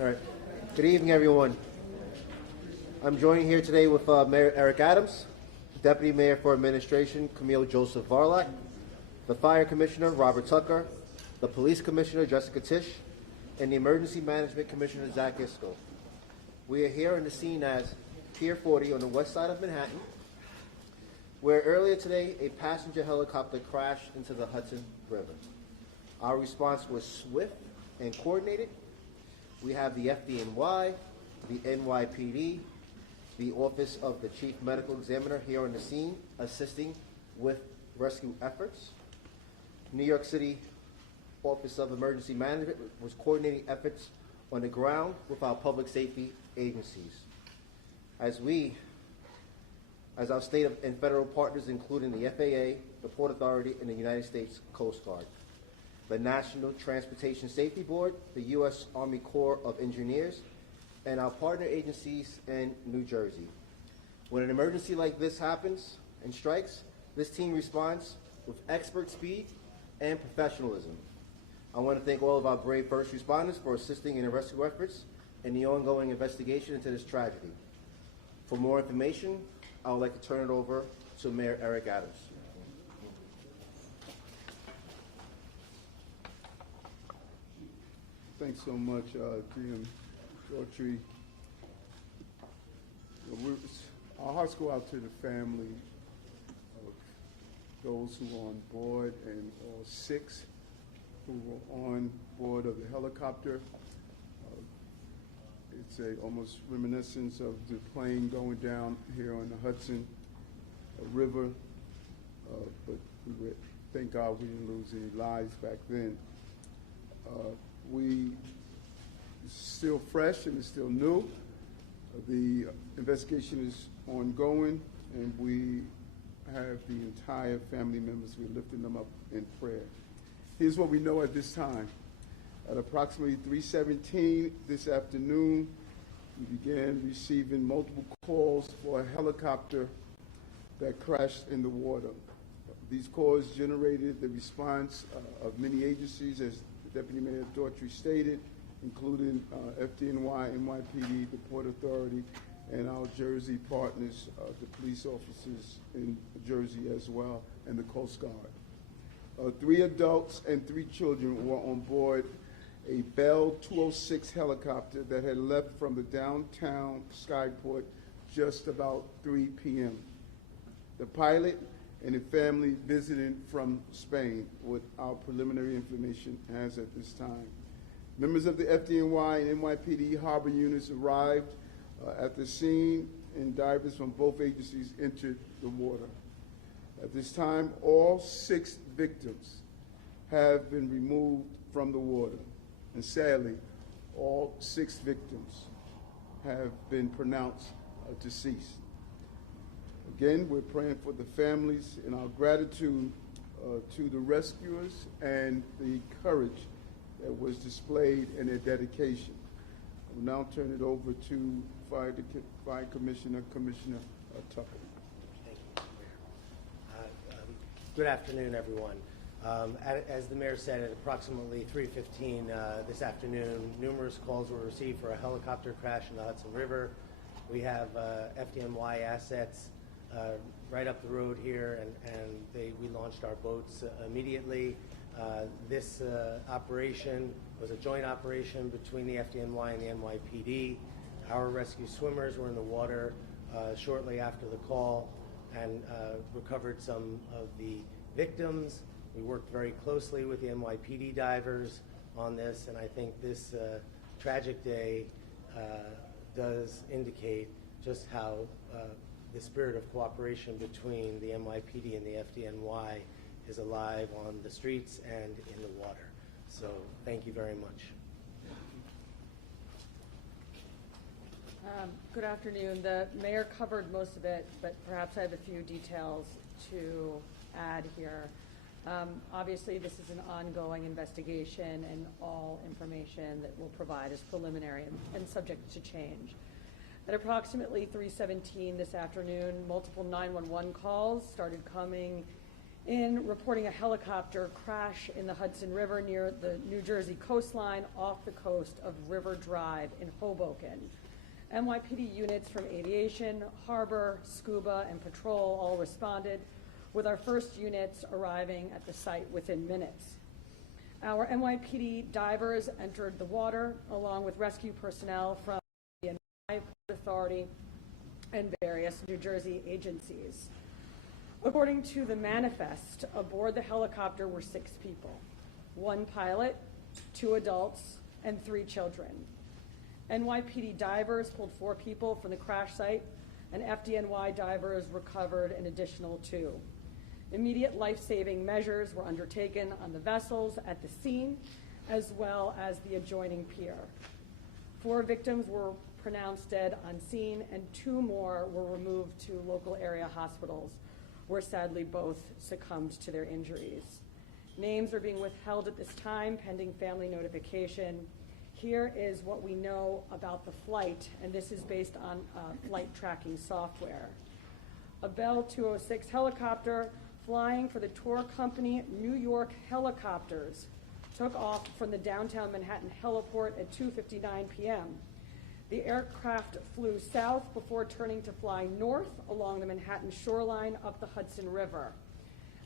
All right. Good evening, everyone. I'm joined here today with Mayor Eric Adams, Deputy Mayor for Administration Camille Joseph Varlock, the Fire Commissioner Robert Tucker, the Police Commissioner Jessica Tisch, and the Emergency Management Commissioner Zach Isco. We are here on the scene as Pier 40 on the west side of Manhattan, where earlier today a passenger helicopter crashed into the Hudson River. Our response was swift and coordinated. We have the FDNY, the NYPD, the Office of the Chief Medical Examiner here on the scene assisting with rescue efforts. New York City Office of Emergency Management was coordinating efforts on the ground with our public safety agencies. As our state and federal partners, including the FAA, the Port Authority, and the United States Coast Guard, the National Transportation Safety Board, the U.S. Army Corps of Engineers, and our partner agencies in New Jersey. When an emergency like this happens and strikes, this team responds with expert speed and professionalism. I want to thank all of our brave first responders for assisting in the rescue efforts and the ongoing investigation into this tragedy. For more information, I would like to turn it over to Mayor Eric Adams. Thanks so much, GM Daughtry. Our hearts go out to the family of those who were on board and all 6 who were on board of the helicopter. It's almost reminiscence of the plane going down here on the Hudson River, but thank God we didn't lose any lives back then. We still fresh and it's still new. The investigation is ongoing, and we have the entire family members. We're lifting them up in prayer. Here's what we know at this time. At approximately 3:17 this afternoon, we began receiving multiple calls for a helicopter that crashed in the water. These calls generated the response of many agencies, as Deputy Mayor Daughtry stated, including FDNY, NYPD, the Port Authority, and our Jersey partners, the police officers in Jersey as well, and the Coast Guard. 3 adults and 3 children were on board a Bell 206 helicopter that had left from the downtown Skyport just about 3 p.m. The pilot and a family visiting from Spain, what our preliminary information has at this time. Members of the FDNY and NYPD harbor units arrived at the scene, and divers from both agencies entered the water. At this time, all 6 victims have been removed from the water, and sadly, all 6 victims have been pronounced deceased. Again, we're praying for the families and our gratitude to the rescuers and the courage that was displayed in their dedication. I will now turn it over to Fire Commissioner Tucker. Thank you, Mayor. Good afternoon, everyone. As the mayor said, at approximately 3:15 this afternoon, numerous calls were received for a helicopter crash in the Hudson River. We have FDNY assets right up the road here, and we launched our boats immediately. This operation was a joint operation between the FDNY and the NYPD. Our rescue swimmers were in the water shortly after the call and recovered some of the victims. We worked very closely with the NYPD divers on this, and I think this tragic day does indicate just how the spirit of cooperation between the NYPD and the FDNY is alive on the streets and in the water. So thank you very much. Good afternoon. The mayor covered most of it, but perhaps I have a few details to add here. Obviously, this is an ongoing investigation, and all information that we'll provide is preliminary and subject to change. At approximately 3:17 this afternoon, multiple 911 calls started coming in reporting a helicopter crash in the Hudson River near the New Jersey coastline off the coast of River Drive in Hoboken. NYPD units from aviation, harbor, scuba, and patrol all responded, with our first units arriving at the site within minutes. Our NYPD divers entered the water along with rescue personnel from the Port Authority and various New Jersey agencies. According to the manifest, aboard the helicopter were 6 people, 1 pilot, 2 adults, and 3 children. NYPD divers pulled 4 people from the crash site, and FDNY divers recovered an additional 2. Immediate life-saving measures were undertaken on the vessels at the scene, as well as the adjoining pier. 4 victims were pronounced dead on scene, and 2 more were removed to local area hospitals, where sadly both succumbed to their injuries. Names are being withheld at this time, pending family notification. Here is what we know about the flight, and this is based on flight tracking software. A Bell 206 helicopter flying for the tour company New York Helicopters took off from the downtown Manhattan heliport at 2:59 p.m. The aircraft flew south before turning to fly north along the Manhattan shoreline up the Hudson River.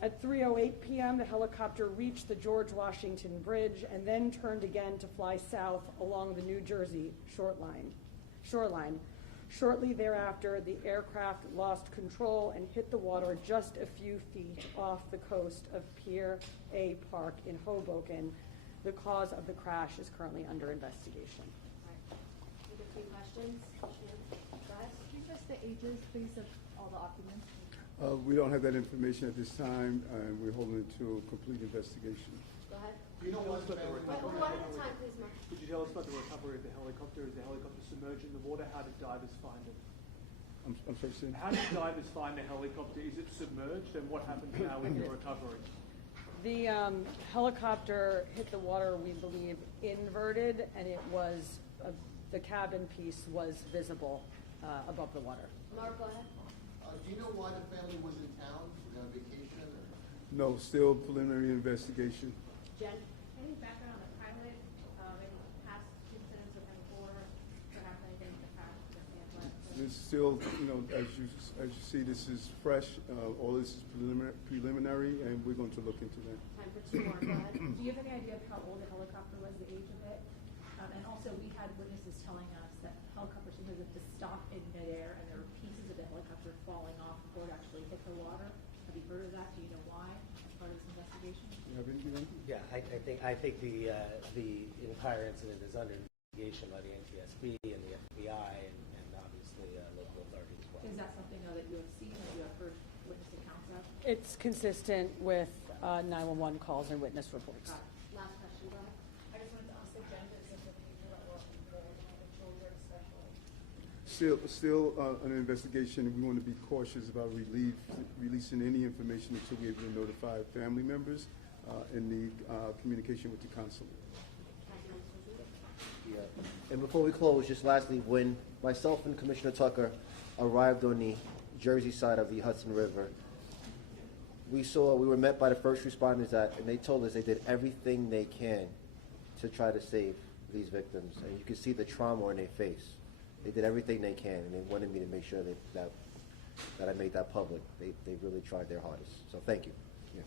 At 3:08 p.m., the helicopter reached the George Washington Bridge and then turned again to fly south along the New Jersey shoreline. Shortly thereafter, the aircraft lost control and hit the water just a few feet off the coast of Pier A Park in Hoboken. The cause of the crash is currently under investigation. With a few questions. Go ahead. Can you give us the ages, please, of all the occupants? We don't have that information at this time, and we're holding it to a complete investigation. Go ahead. Do you know what the One at a time, please, Mark. Could you tell us about the recovery of the helicopter? Is the helicopter submerged in the water? How did divers find it? I'm sorry, Sam? How did divers find the helicopter? Is it submerged? And what happens now with the recovery? The helicopter hit the water, we believe, inverted, and it was, the cabin piece was visible above the water. Mark, go ahead. Do you know why the family was in town? Were they on vacation? Or? No, still preliminary investigation. Jen? Any background on the pilot, any past incidents with him before, perhaps anything in the past with him? It's still, as you see, this is fresh. All this is preliminary, and we're going to look into that. Time for 2 more. Go ahead. Do you have any idea of how old the helicopter was, the age of it? And also, we had witnesses telling us that helicopters sometimes have to stop in midair, and there were pieces of the helicopter falling off before it actually hit the water. Have you heard of that? Do you know why? As part of this investigation? You have anything? Yeah, I think the entire incident is under investigation by the NTSB and the FBI and obviously local authorities as well. Is that something that you have seen or you have heard witness accounts of? It's consistent with 911 calls and witness reports. Got it. Last question. Go ahead. I just wanted to ask the genders of the people that were involved, the children especially. Still an investigation. We want to be cautious about releasing any information until we're able to notify family members and the communication with the consulate. Yeah. And before we close, just lastly, when myself and Commissioner Tucker arrived on the Jersey side of the Hudson River, we were met by the first responders and they told us they did everything they can to try to save these victims. And you can see the trauma on their face. They did everything they can, and they wanted me to make sure that I made that public. They really tried their hardest. So thank you.